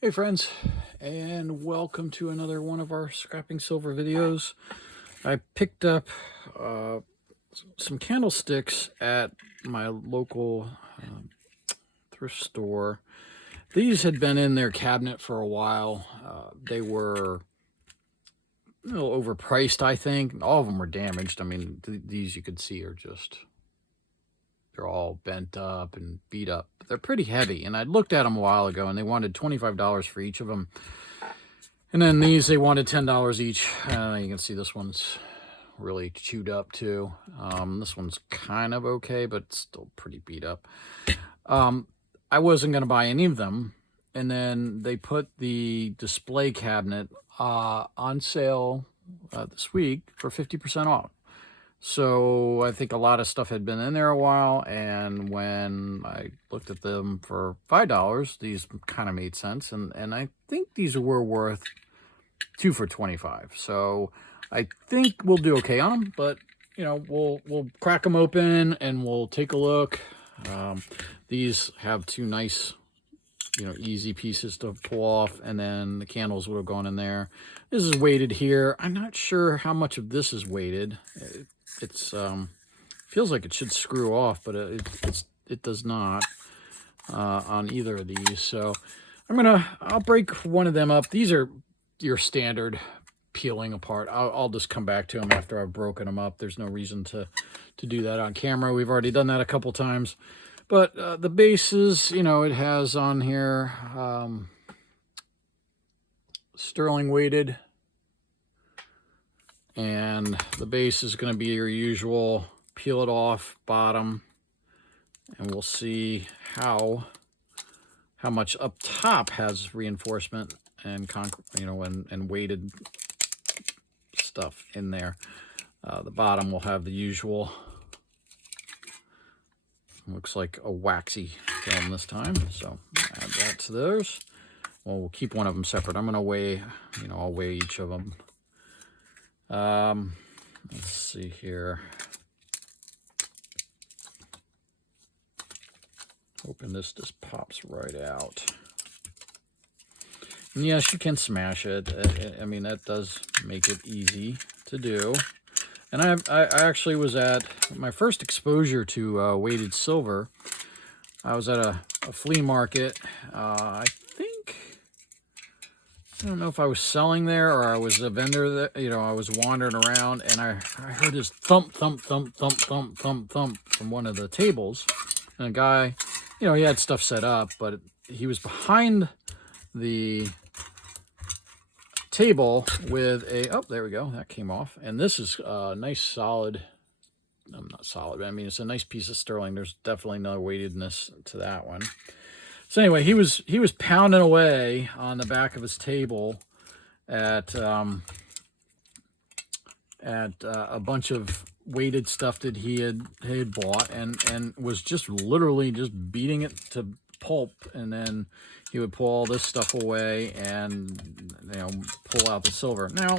Hey friends, and welcome to another one of our scrapping silver videos. I picked up uh, some candlesticks at my local thrift store. These had been in their cabinet for a while. They were a little overpriced, I think. All of them were damaged. I mean, these you could see are just, they're all bent up and beat up. But they're pretty heavy, and I looked at them a while ago, and they wanted $25 for each of them. And then these, they wanted $10 each. You can see this one's really chewed up too. This one's kind of okay, but still pretty beat up. I wasn't going to buy any of them. And then they put the display cabinet on sale this week for 50% off. So I think a lot of stuff had been in there a while, and when I looked at them for $5, these kind of made sense, and I think these were worth 2 for $25. So I think we'll do okay on them, but you know, we'll crack them open and we'll take a look. These have two nice, easy pieces to pull off, and then the candles would have gone in there. This is weighted here. I'm not sure how much of this is weighted. It's feels like it should screw off, but it does not on either of these. So I'll break one of them up. These are your standard peeling apart. I'll just come back to them after I've broken them up. There's no reason to do that on camera. We've already done that a couple times. But the bases, it has on here sterling weighted. And the base is going to be your usual peel it off bottom. And we'll see how much up top has reinforcement and and weighted stuff in there. The bottom will have the usual, looks like a waxy film this time, so add that to those. Well, we'll keep one of them separate. I'm going to weigh, I'll weigh each of them. Let's see here. Hoping this just pops right out. And yes, you can smash it. I mean, that does make it easy to do. And I actually was at my first exposure to weighted silver. I was at a flea market. I don't know if I was selling there or I was a vendor that, I was wandering around, and I heard this thump, thump, thump, thump, thump, thump, thump from one of the tables. And a guy, he had stuff set up, but he was behind the table with oh, there we go, that came off. And this is a nice solid, not solid, but I mean, it's a nice piece of sterling. There's definitely no weightedness to that one. So anyway, he was pounding away on the back of his table at a bunch of weighted stuff that he had bought, and was just literally just beating it to pulp, and then he would pull all this stuff away and pull out the silver. Now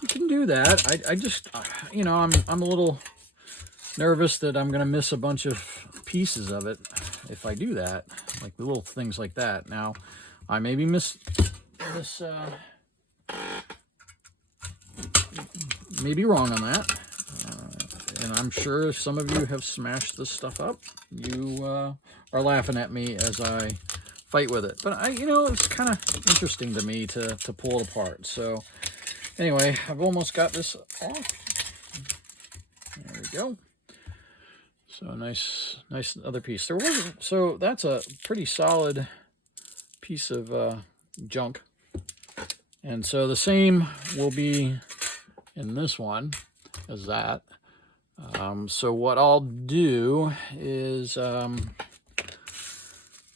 you can do that. I just I'm a little nervous that I'm gonna miss a bunch of pieces of it if I do that, like the little things like that. Now I maybe miss this, maybe wrong on that, and I'm sure if some of you have smashed this stuff up, you are laughing at me as I fight with it. But it's kind of interesting to me to pull it apart. So anyway, I've almost got this off. There we go. So nice other piece. So that's a pretty solid piece of junk. And so the same will be in this one as that. So what I'll do is, I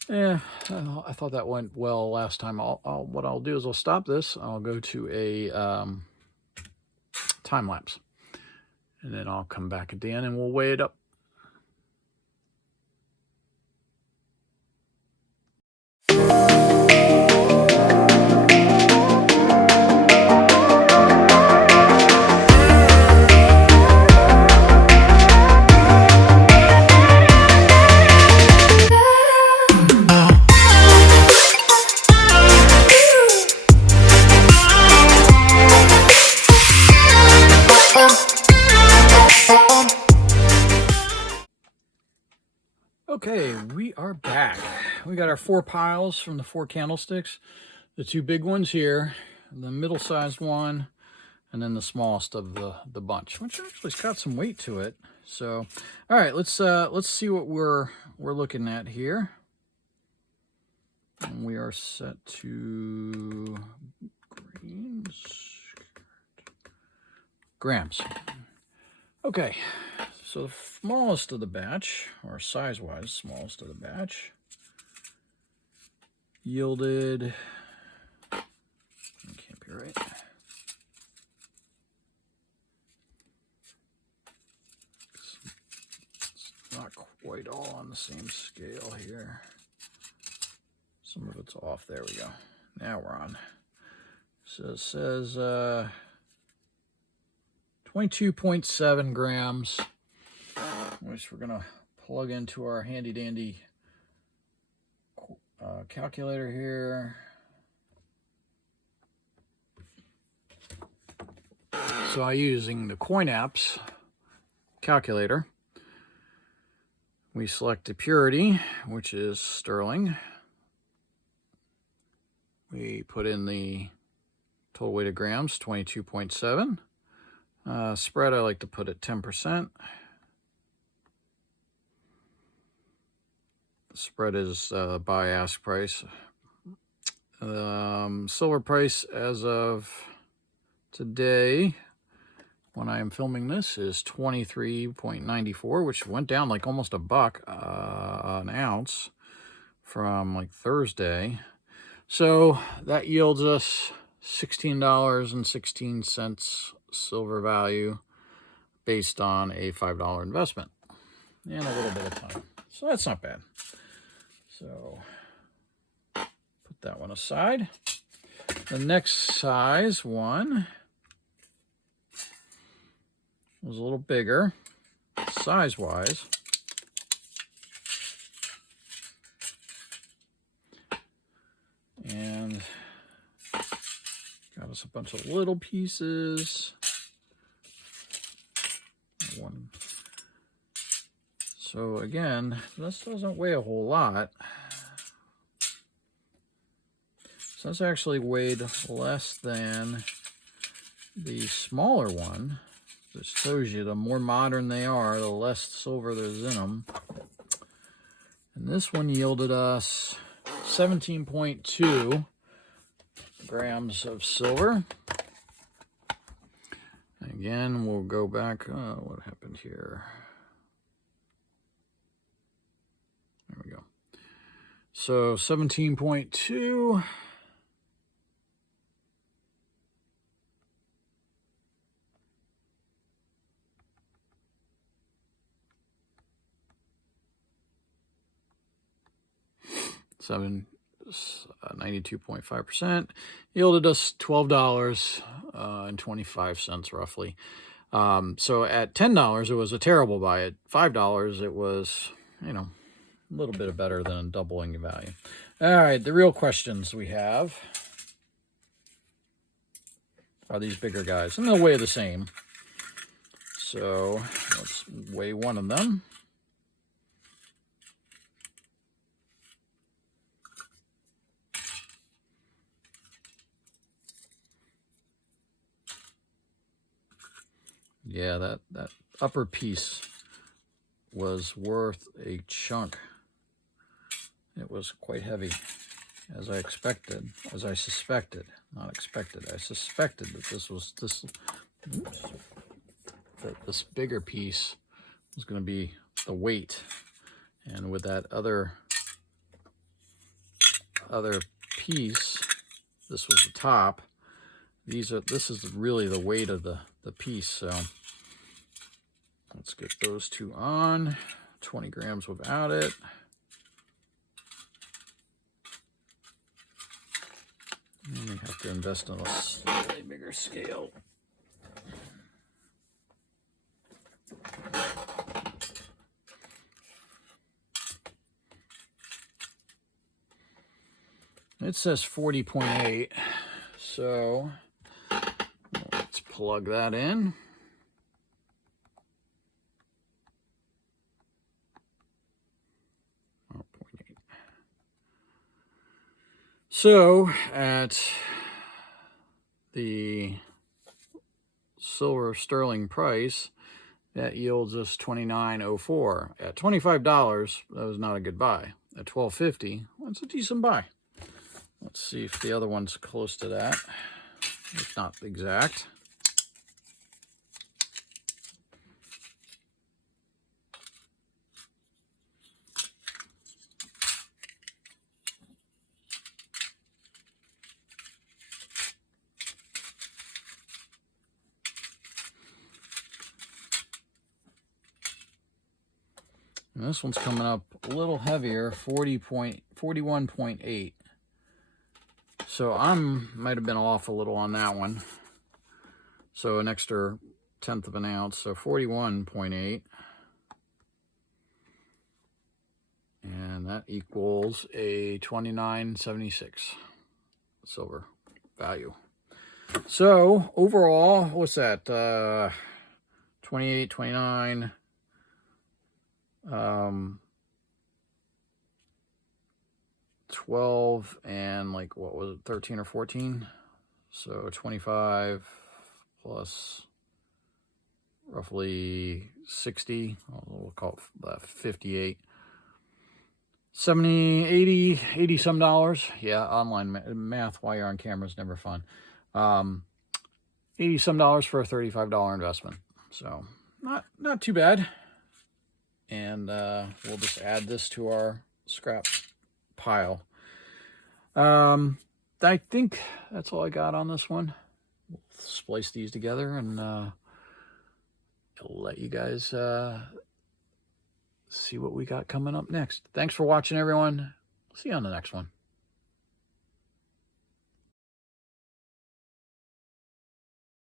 thought that went well last time. What I'll do is I'll stop this. I'll go to a time lapse, and then I'll come back at the end and we'll weigh it up. back. We got our 4 piles from the 4 candlesticks. The 2 big ones here, the middle-sized one, and then the smallest of the bunch, which actually's got some weight to it. So, all right, let's see what we're looking at here. And we are set to grams. Okay, so the smallest of the batch, or size-wise smallest of the batch, yielded, it can't be right, it's not quite all on the same scale here. Some of it's off. There we go. Now we're on. So it says 22.7 grams, which we're going to plug into our handy dandy calculator here. So I'm using the Coin Apps calculator. We select the purity, which is sterling. We put in the total weight of grams, 22.7. Spread, I like to put at 10%. The spread is by ask price. Silver price as of today, when I am filming this, is 23.94, which went down like almost $1 an ounce from like Thursday. So that yields us $16.16 silver value based on a $5 investment and a little bit of time. So that's not bad. So put that one aside. The next size one was a little bigger size-wise. And got us a bunch of little pieces. One. So again, this doesn't weigh a whole lot. So this actually weighed less than the smaller one. This shows you the more modern they are, the less silver there's in them. And this one yielded us 17.2 grams of silver. Again, we'll go back. What happened here? There we go. So 17.2. Seven. 92.5% yielded us $12.25 roughly. So at $10 it was a terrible buy. At $5 it was, you know, a little bit better than doubling the value. All right, the real questions we have are these bigger guys, and they'll weigh the same. So let's weigh one of them. Yeah, that upper piece was worth a chunk. It was quite heavy, as I expected, as I suspected, not expected. I suspected that this bigger piece was going to be the weight, and with that other piece, this was the top. This is really the weight of the piece. So let's get those two on. 20 grams without it. And we have to invest in a slightly bigger scale. It says 40.8, so let's plug that in. Oh, 0.8. So at the silver sterling price, that yields us $29.04. At $25, that was not a good buy. At $12.50, that's a decent buy. Let's see if the other one's close to that, if not exact. And this one's coming up a little heavier, 41.8. So might have been off a little on that one. So an extra 1/10 of an ounce, so 41.8. And that equals a $29.76 silver value. So overall, what's that? 28, 29. 12 and like, what was it, 13 or 14? So 25 plus roughly 60, we'll call it 58. 70, 80 some dollars. Yeah, online math while you're on camera is never fun. 80 some dollars for a $35 investment. So not too bad. And we'll just add this to our scrap pile. I think that's all I got on this one. We'll splice these together and I'll let you guys see what we got coming up next. Thanks for watching, everyone. See you on the next one.